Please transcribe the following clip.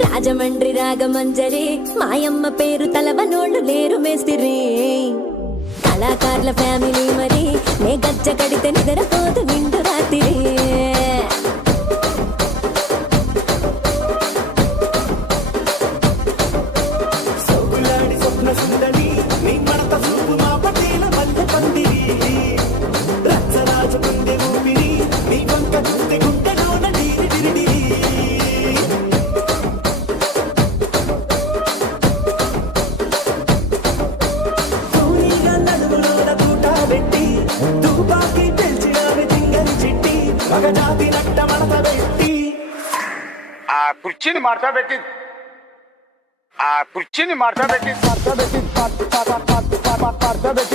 రాజమండ్రి రాగమంజరి మాయమ్మ పేరు తలవనోళ్ళు లేరు మేస్తిరి కళాకారుల ఫ్యామిలీ మరి నే గజ్జ కడితే నిద్రపోదు నిండు రాత్రి ఆ కుర్చీని మార్చబెట్టి ఆ కుర్చీని మార్చబెట్టి